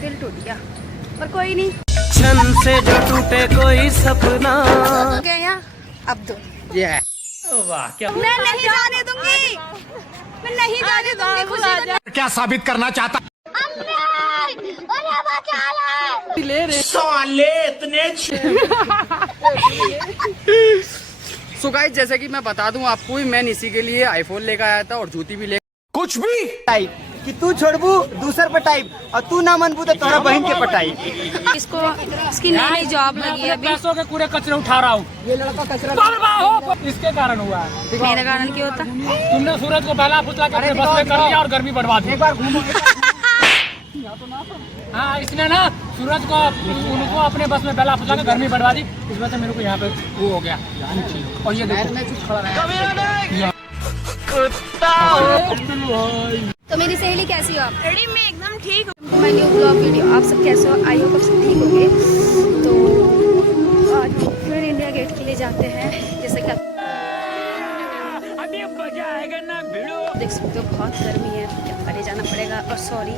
दिल टूट गया, पर कोई नहीं। क्षण से जो टूटे कोई सपना। गया यहाँ अब्दुल। वाह क्या मैं नहीं जाने दूंगी, मैं नहीं जाने दूंगी खुशी को। क्या साबित करना चाहता ले रहे साले इतने सो गाइस, जैसे कि मैं बता दूं आपको, मैं इसी के लिए आईफोन लेकर आया था और जूती भी ले। कुछ भी टाइप कि तू छोड़बू दूसर पर टाइप और तू ना मनबू तो तोहरा बहन के पटाई। इसको इसकी नई जॉब लगी है अभी। पैसों के कूड़े कचरे उठा रहा हूँ। ये लड़का कचरा हो इसके कारण हुआ है। मेरा कारण क्यों होता? तुमने सूरज को पहला फुसला करके बस में कर लिया और गर्मी बढ़वा दी। एक बार घूमो। हाँ, इसने ना सूरज को उनको अपने बस में पहला फुसला कर गर्मी बढ़वा दी। इस वजह से मेरे को यहाँ पे वो हो गया। और ये देखो तो मेरी सहेली कैसी हो आप? अरे मैं एकदम ठीक हूँ। मैं न्यू ब्लॉग वीडियो, आप सब कैसे हो? आई होप आप सब ठीक होंगे। तो आज फिर इंडिया गेट के लिए जाते हैं। जैसे कि अभी मजा आएगा ना भिड़ो। देख सकते हो बहुत गर्मी है, क्या करे, जाना पड़ेगा। और सॉरी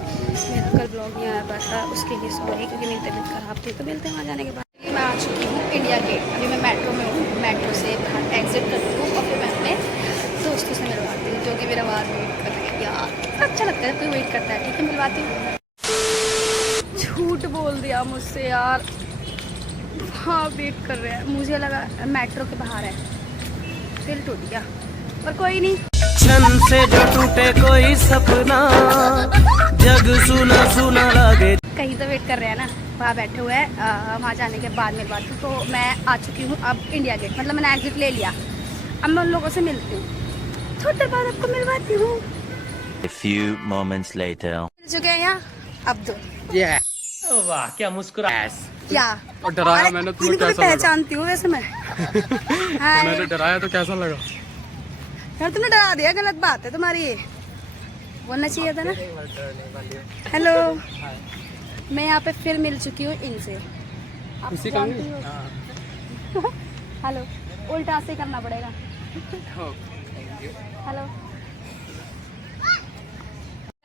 मेरा कल ब्लॉग नहीं आया पाया था, उसके लिए सॉरी, क्योंकि मेरी तबीयत खराब थी। तो मिलते हैं वहाँ जाने के बाद। मैं आ चुकी हूँ इंडिया गेट। अभी मैं मेट्रो में हूँ, मेट्रो से बाहर एग्जिट करती हूँ और फिर मैं अपने दोस्तों से मिलवाती हूँ, जो कि मेरा बात वेट कर रहे हैं। यार अच्छा लगता है कोई वेट करता है। ठीक है, मिलवाती हूँ। झूठ बोल दिया मुझसे यार, हाँ वेट कर रहे हैं। मुझे लगा मेट्रो के बाहर है, दिल टूट गया, पर कोई नहीं। क्षण से जो टूटे कोई सपना, जग सुना सुना लगे। कहीं तो वेट कर रहे हैं ना, वहाँ बैठे हुए हैं। वहाँ जाने के बाद मिलवाती हूँ। तो मैं आ चुकी हूँ अब इंडिया गेट, मतलब मैंने एग्जिट ले लिया। अब मैं उन लोगों से मिलती हूँ, थोड़ी देर बाद आपको मिलवाती हूँ। A few moments later. मिल चुके हैं यहाँ अब्दुल। वाह क्या मुस्कुरा। क्या और डराया अरे, मैंने, तुम्हें इनको भी कैसा लगा? पहचानती हूँ वैसे मैं। हाय। मैंने डराया तो कैसा लगा? यार तुमने डरा दिया, गलत बात है तुम्हारी ये, बोलना चाहिए था ना। हेलो, मैं यहाँ पे फिर मिल चुकी हूँ इनसे। आप जानती हो? हेलो, उल्टा से करना पड़ेगा। हेलो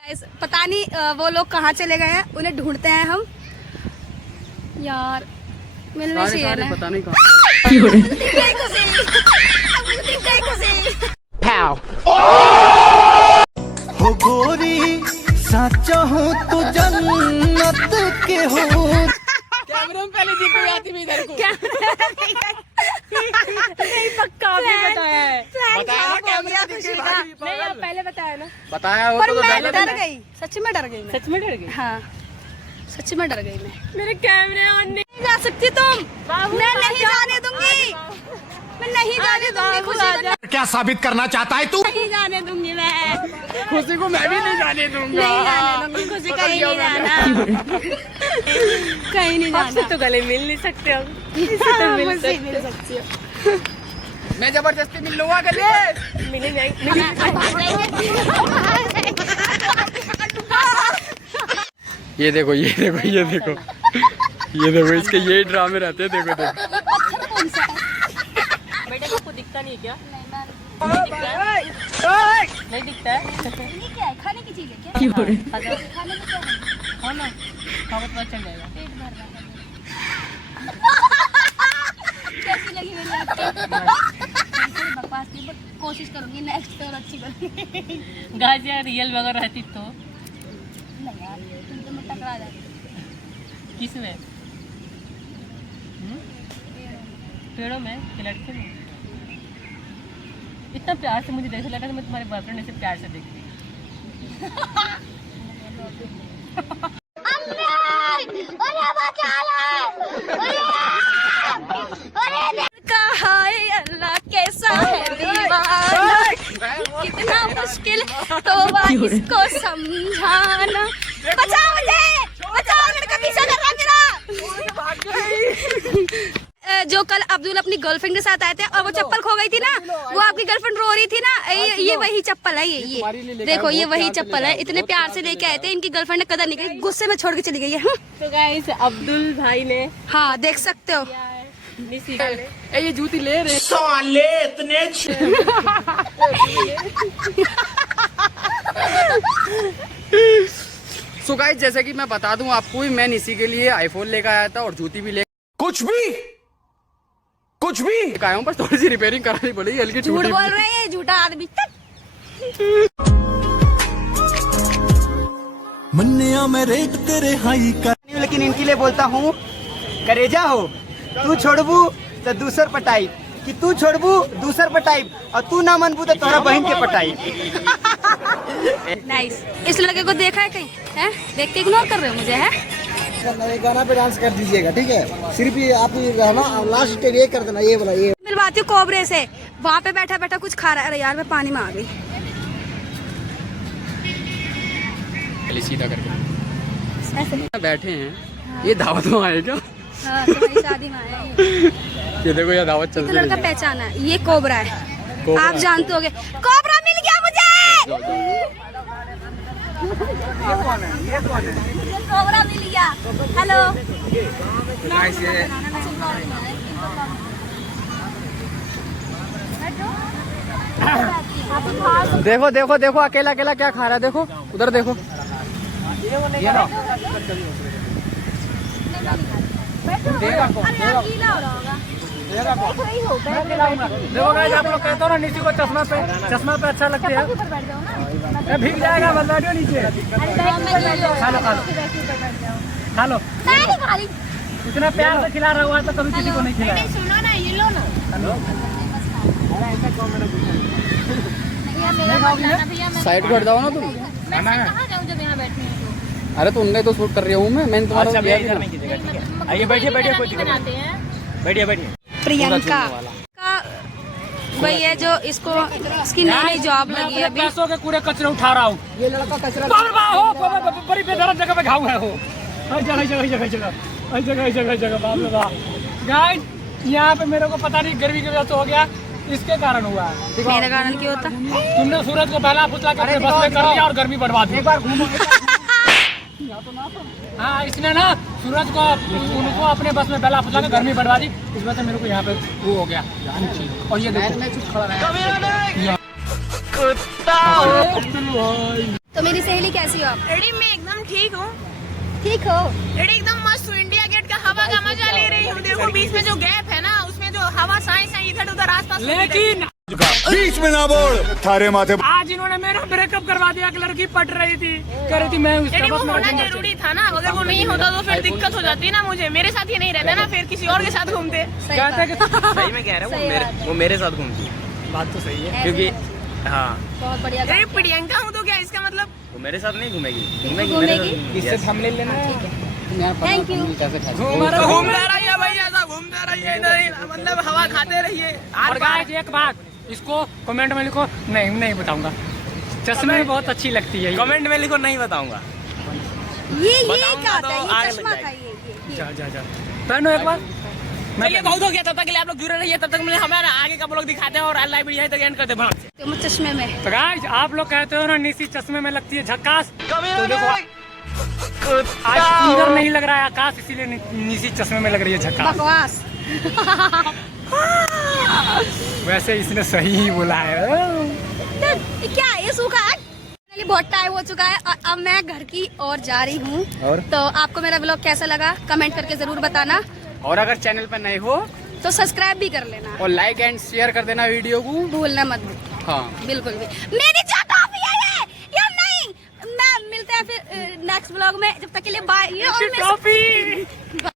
गाइस, पता नहीं वो लोग कहाँ चले गए हैं, उन्हें ढूंढते हैं हम। यार मिलना चाहिए ना। पता नहीं कहाँ। हो गोरी सच्चा हूँ तू जन्नत के हो। कैमरे में पहले दी कोई आती भी इधर को। नहीं पक्का आपने बताया है। बताया ना, कैमरे में दिखे भाई। नहीं आप पहले बताया ना। बताया हो पर तो मैं डर डर लगा। गई, सच में डर गई मैं। सच में डर गई। हाँ सच में डर गई मैं। मेरे कैमरे ऑन नहीं जा सकती तुम। मैं नहीं जाने दूंगी, मैं नहीं जाने दूंगी खुशी को। क्या साबित करना चाहता है तू? नहीं जाने दूंगी मैं, खुशी को मैं भी नहीं जाने दूंगा। नहीं जाने दूंगी खुशी, कहीं नहीं जाना, कहीं नहीं जाना। तो गले मिल नहीं सकते हम। हाँ, मुझसे ही मिल सकती हो। मैं जबरदस्ती मिल लूंगा गले। मिले जाएंगे। ये देखो ये देखो ये देखो ये देखो, इसके ये ड्रामे रहते हैं। देखो देखो बेटे को दिखता नहीं है क्या? नहीं दिखता है। ये क्या है, खाने की चीज है क्या? खाने की क्या है? हाँ ना, खाओ तो पता चल जाएगा। पेट भर रहा है। कैसी लगी मेरी आपकी? थोड़ी बकवास की, बट कोशिश करूंगी नेक्स्ट और अच्छी बनने। गाज यार रियल वगैरह रहती तो। नहीं यार, तुम तो मैं टकरा जाती। किस में? पेड़ों में कि लड़के में? इतना प्यार से मुझे जैसे लगा कि मैं तुम्हारे बॉयफ्रेंड ऐसे प्यार से देखती। हाय अल्लाह कैसा है दीवाना, कितना मुश्किल तो इसको समझाना। बचाओ मुझे, बचाओ, लड़का पीछा कर रहा मेरा। जो कल अब्दुल अपनी गर्लफ्रेंड के साथ आए थे और वो चप्पल खो गई थी ना, वो आपकी गर्लफ्रेंड रो रही थी ना, ये वही चप्पल है। ये देखो, ये वही चप्पल है। इतने प्यार से लेके आए थे, इनकी गर्लफ्रेंड ने कदर नहीं करी, गुस्से में छोड़ के चली गई है। तो गाइस अब्दुल भाई ने हाँ देख सकते हो। ये जूती ले रहे। साले इतने सो गाइस जैसे कि मैं बता दूं आपको, मैं इसी के लिए आईफोन लेकर आया था और जूती भी कुछ भी लेकर आया हूँ, बस थोड़ी सी रिपेयरिंग करानी पड़ेगी हल्की झूठ छोटी। बोल रहे हैं, झूठा आदमी। मन्निया में रेट तेरे हाई कर, लेकिन इनके लिए बोलता हूँ, करेजा हो तू छोड़बू तो दूसर पटाई, कि तू छोड़बू दूसर पटाई, और तू ना मनबू तो तोहरा बहन के पटाई। नाइस। इस लड़के को देखा है कहीं? हैं? देख के इग्नोर कर रहे हो मुझे, है? गाना पे डांस कर दीजिएगा, ठीक है? सिर्फ ये आप ये गाना लास्ट स्टेप ये कर देना, ये वाला ये। मिलवाती हूँ कोबरे से, वहाँ पे बैठा बैठा कुछ खा रहा है। अरे यार मैं पानी में आ गई। सीधा करके बैठे हैं, ये दावत में आए क्या? हाँ, तुम्हारी शादी में आया है। ये देखो ये दावत चल तो रही लड़का है। पहचाना है, ये कोबरा है। कोबरा। आप जानते होगे, कोबरा मिल गया मुझे। कोबरा मिल गया। हेलो। देखो देखो देखो अकेला अकेला क्या खा रहा है, देखो उधर देखो। देखो गाइस, आप लोग कहते हो ना निशी को चश्मा पे अच्छा लगता है। ये भीग जाएगा, बस बैठो नीचे। खा लो। इतना प्यार से खिला रहा हुआ तो कभी किसी को नहीं खिलाया। सुनो ना, ये लो ना। साइड कर जाओ ना तुम। अरे तो उनका ही तो शूट कर रही हूँ मैंने तुम्हारा अच्छा, किया मेरे था। घर में की जगह, ठीक है? आइए बैठिए बैठिए, कोई दिक्कत नहीं। बैठिए बैठिए। प्रियंका का वही है जो इसको, इसकी नई नई जॉब लगी है अभी। पैसों के कूड़े कचरे उठा रहा हूँ। ये लड़का कचरा बड़ी बेदर्द जगह पे घाव है वो। हर जगह जगह जगह जगह हर जगह जगह जगह बाप रे बाप। गाइस यहाँ पे मेरे को पता नहीं गर्मी की वजह से हो गया, इसके कारण हुआ है। मेरे कारण क्यों होता? तुमने सूरज को पहला फुसला के अपने बस में कर दिया और गर्मी बढ़वा दी। हाँ, इसने ना सूरज को उनको अपने बस में पहला फुसला के गर्मी बढ़वा दी, इस वजह से मेरे को यहाँ पे वो हो गया। और ये देखो तो मेरी सहेली कैसी हो आप? रेडी मैं एकदम ठीक हूँ, ठीक हो? रेडी एकदम मस्त हूँ। इंडिया गेट का हवा का मजा ले रही हूँ। देखो बीच में जो गैप है ना, उसमें जो हवा साई साई इधर उधर आसपास। लेकिन बीच में ना बोल थारे माथे। आज इन्होंने मेरा ब्रेकअप करवा दिया। एक लड़की पट रही थी, कह रही थी मैं उसके रेडी वो बस में होना बैठूंगा। जरूरी था ना, अगर वो नहीं होता तो फिर दिक्कत हो जाती ना मुझे। मेरे साथ ही नहीं रहता ना, फिर किसी और के साथ घूमते। सही कहते बात। हैं कि सही में कह रहा हूँ, वो मेरे साथ घूमती है। बात तो सही है। क्योंकि हाँ बहुत बढ़िया। अरे प्रियंका हूँ तो क्या इसका मतलब? वो मेरे साथ नहीं घूमेगी, घूमेगी? इससे थंब ले लेना। Thank you. घूमते रहिए भाई, ऐसा घूमते रहिए, इधर मतलब हवा खाते रहिए। और गाइस एक बात, इसको कमेंट में लिखो। नहीं बताऊंगा। चश्मे में बहुत अच्छी लगती है। कमेंट में लिखो, नहीं बताऊंगा। ये क्या होता है? ये चश्मा था ये। जा पहनो एक बार। चलिए बहुत हो गया, तब तक के लिए आप लोग जुड़े रहिए। तब तक मैं हमारा आगे का ब्लॉग दिखाते हैं और लाइव यहीं तक एंड करते हैं। तुम चश्मे में। तो गाइस आप लोग कहते हो ना निशी चश्मे में लगती है झक्कास, तो देखो आज सुंदर नहीं लग रहा है आकाश, इसीलिए निशी चश्मे में लग रही है झक्कास। बकवास। वैसे इसने सही ही बोला है। क्या ये सूखा है? बहुत टाइम हो चुका है और अब मैं घर की ओर जा रही हूँ। तो आपको मेरा ब्लॉग कैसा लगा कमेंट करके जरूर बताना, और अगर चैनल पर नए हो तो सब्सक्राइब भी कर लेना और लाइक एंड शेयर कर देना वीडियो को, भूलना मत। हाँ बिल्कुल भी। मेरी जो टॉफी है ये या नहीं, मैं मिलते हैं फिर नेक्स्ट ब्लॉग में। जब तक के लिए बाय। टॉफी